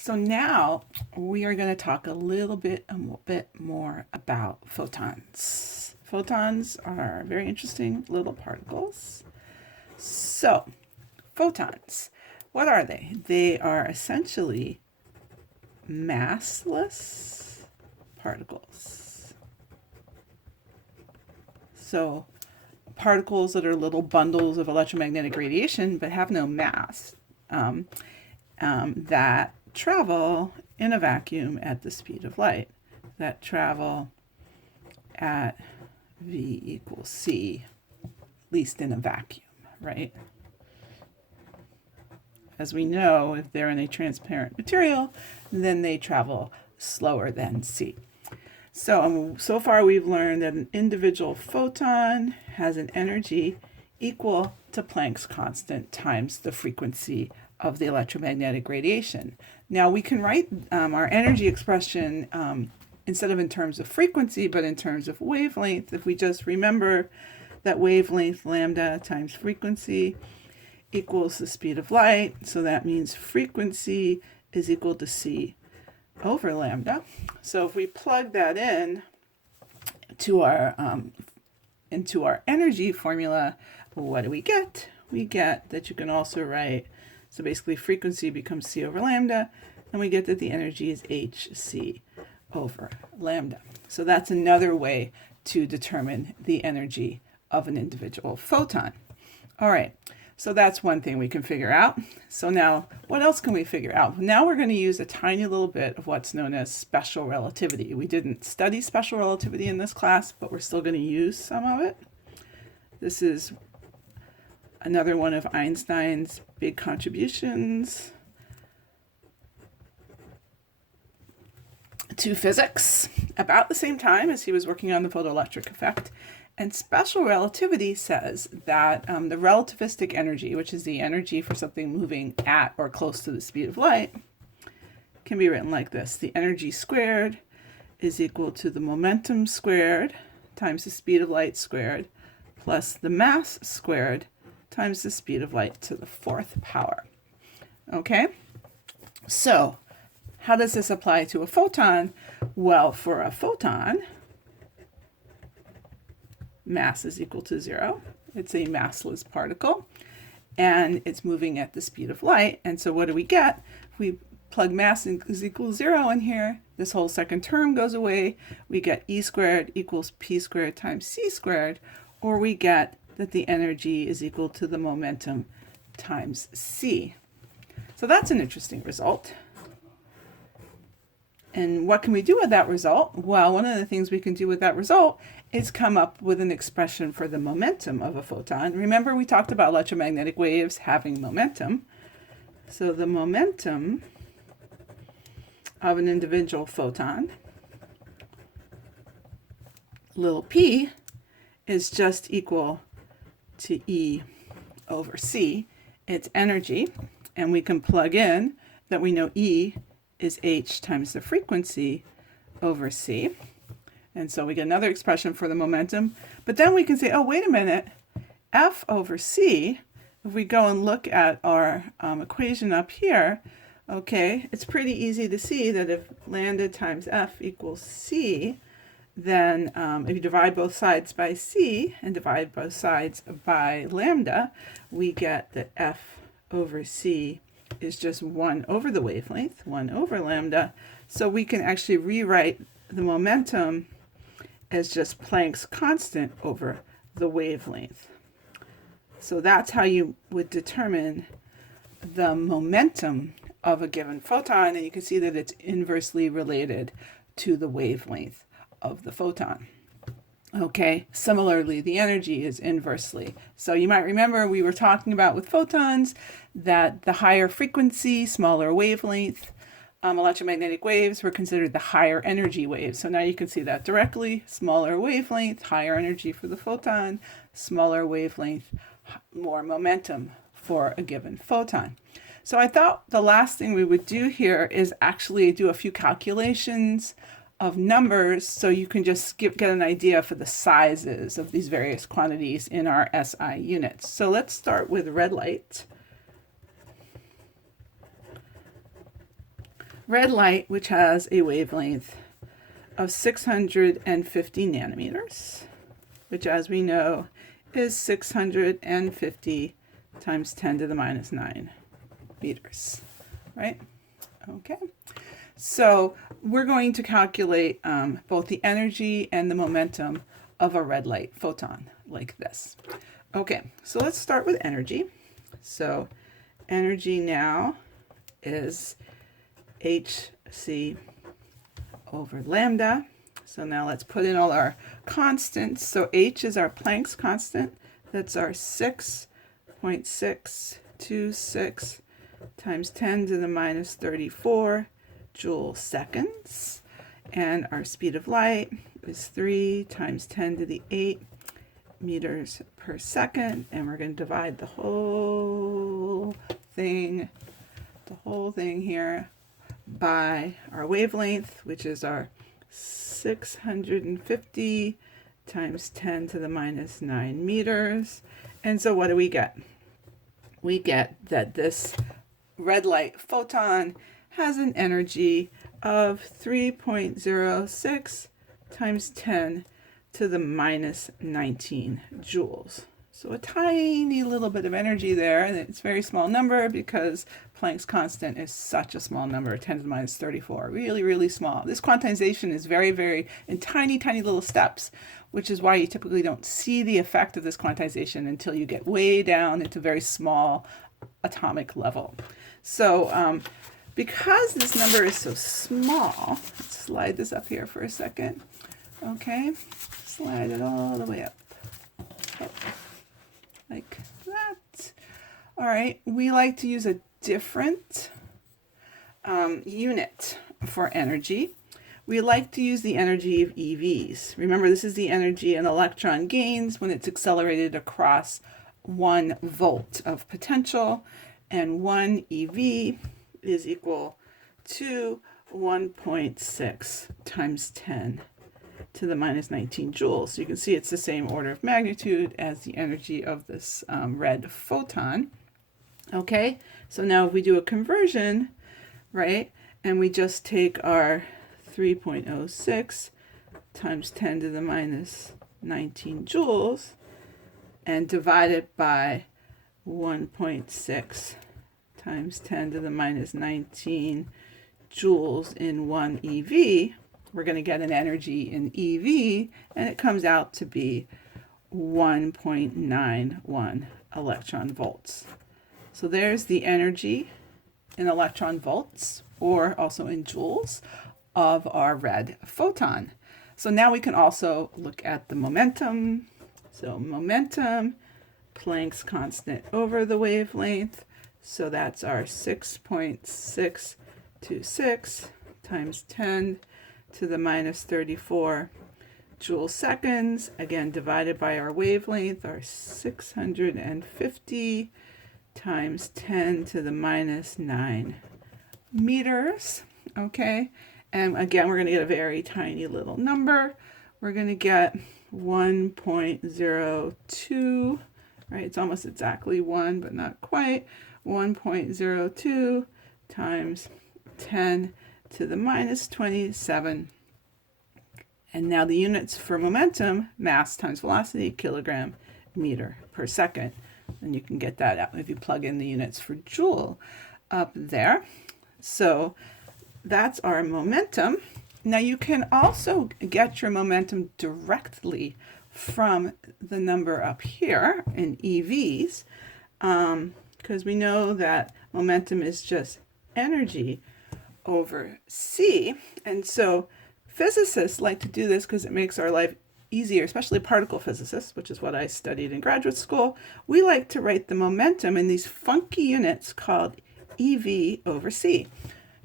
So now we are going to talk a little bit more about photons. Photons are very interesting little particles. So, photons, what are they? They are essentially massless particles. So, particles that are little bundles of electromagnetic radiation but have no mass that travel in a vacuum at the speed of light, that travel at v equals c, at least in a vacuum, right? As we know, if they're in a transparent material, then they travel slower than c. So far we've learned that an individual photon has an energy equal to Planck's constant times the frequency of the electromagnetic radiation. Now we can write our energy expression instead of in terms of frequency, but in terms of wavelength. If we just remember that wavelength lambda times frequency equals the speed of light, so that means frequency is equal to c over lambda. So if we plug that in to our into our energy formula, what do we get? We get that you can also write, so basically frequency becomes c over lambda, and we get that the energy is hc over lambda. So that's another way to determine the energy of an individual photon. All right, so that's one thing we can figure out. So now, what else can we figure out? Now we're going to use a tiny little bit of what's known as special relativity. We didn't study special relativity in this class, but we're still going to use some of it. This is another one of Einstein's big contributions to physics about the same time as he was working on the photoelectric effect. And special relativity says that the relativistic energy, which is the energy for something moving at or close to the speed of light, can be written like this. The energy squared is equal to the momentum squared times the speed of light squared plus the mass squared times the speed of light to the fourth power. Okay? So, how does this apply to a photon? Well, for a photon, mass is equal to 0. It's a massless particle, and it's moving at the speed of light. And so what do we get? If we plug mass is equal to 0 in here, this whole second term goes away. We get E squared equals P squared times C squared, or we get that the energy is equal to the momentum times C. So that's an interesting result. And what can we do with that result? Well, one of the things we can do with that result is come up with an expression for the momentum of a photon. Remember, we talked about electromagnetic waves having momentum. So the momentum of an individual photon, little p, is just equal to E over C. It's energy, and we can plug in that we know E is h times the frequency over c. And so we get another expression for the momentum. But then we can say, oh, wait a minute, F over c, if we go and look at our equation up here, okay, it's pretty easy to see that if lambda times F equals c, then if you divide both sides by c and divide both sides by lambda, we get that F over c is just 1 over the wavelength, 1 over lambda. So we can actually rewrite the momentum as just Planck's constant over the wavelength. So that's how you would determine the momentum of a given photon, and you can see that it's inversely related to the wavelength of the photon. Okay, similarly, the energy is inversely. So you might remember we were talking about with photons that the higher frequency, smaller wavelength electromagnetic waves were considered the higher energy waves. So now you can see that directly. Smaller wavelength, higher energy for the photon, smaller wavelength, more momentum for a given photon. So I thought the last thing we would do here is actually do a few calculations of numbers so you can just get an idea for the sizes of these various quantities in our SI units. So let's start with red light. red light, which has a wavelength of 650 nanometers, which as we know is 650 times 10 to the minus 9 meters, right? Okay, so we're going to calculate both the energy and the momentum of a red light photon like this. Okay, so let's start with energy. So energy now is hc over lambda. So now let's put in all our constants. So h is our Planck's constant. That's our 6.626 times 10 to the minus 34 joule seconds. And our speed of light is 3 times 10 to the 8 meters per second. And we're going to divide the whole thing here by our wavelength, which is our 650 times 10 to the minus 9 meters. And so what do we get? We get that this red light photon has an energy of 3.06 times 10 to the minus 19 joules. So a tiny little bit of energy there, and it's a very small number because Planck's constant is such a small number, 10 to the minus 34, really, really small. This quantization is very, very in tiny, tiny little steps, which is why you typically don't see the effect of this quantization until you get way down into very small atomic level. So because this number is so small, let's slide this up here for a second. Okay, slide it all the way up. Like that. All right, we like to use a different unit for energy. We like to use the energy of EVs. Remember, this is the energy an electron gains when it's accelerated across 1 volt of potential, and 1 EV is equal to 1.6 times 10 to the minus 19 joules. So you can see it's the same order of magnitude as the energy of this red photon. Okay, so now if we do a conversion, right, and we just take our 3.06 times 10 to the minus 19 joules and divide it by 1.6 times 10 to the minus 19 joules in 1 EV, we're going to get an energy in EV, and it comes out to be 1.91 electron volts. So there's the energy in electron volts, or also in joules, of our red photon. So now we can also look at the momentum. So momentum, Planck's constant over the wavelength. So that's our 6.626 times 10 to the minus 34 joule seconds, again divided by our wavelength, our 650 times 10 to the minus 9 meters. Okay, and again we're going to get a very tiny little number. We're going to get 1.02, right? It's almost exactly 1, but not quite. 1.02 times 10 to the minus 27. And now the units for momentum, mass times velocity, kilogram meter per second. And you can get that out if you plug in the units for joule up there. So that's our momentum. Now you can also get your momentum directly from the number up here in EVs, because we know that momentum is just energy over c. And so physicists like to do this because it makes our life easier, especially particle physicists, which is what I studied in graduate school. We like to write the momentum in these funky units called EV over c,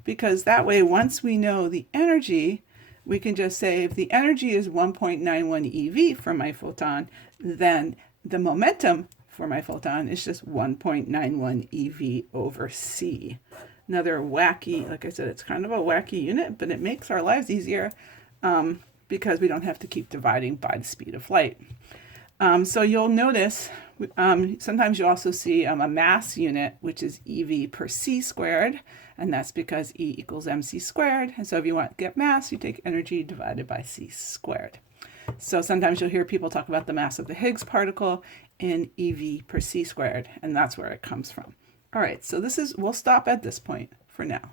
because that way once we know the energy, we can just say if the energy is 1.91 EV for my photon, then the momentum for my photon is just 1.91 EV over c. Another wacky, like I said, it's kind of a wacky unit, but it makes our lives easier because we don't have to keep dividing by the speed of light. So you'll notice sometimes you also see a mass unit, which is eV per c squared, and that's because E equals mc squared. And so if you want to get mass, you take energy divided by c squared. So sometimes you'll hear people talk about the mass of the Higgs particle in eV per c squared, and that's where it comes from. All right, so we'll stop at this point for now.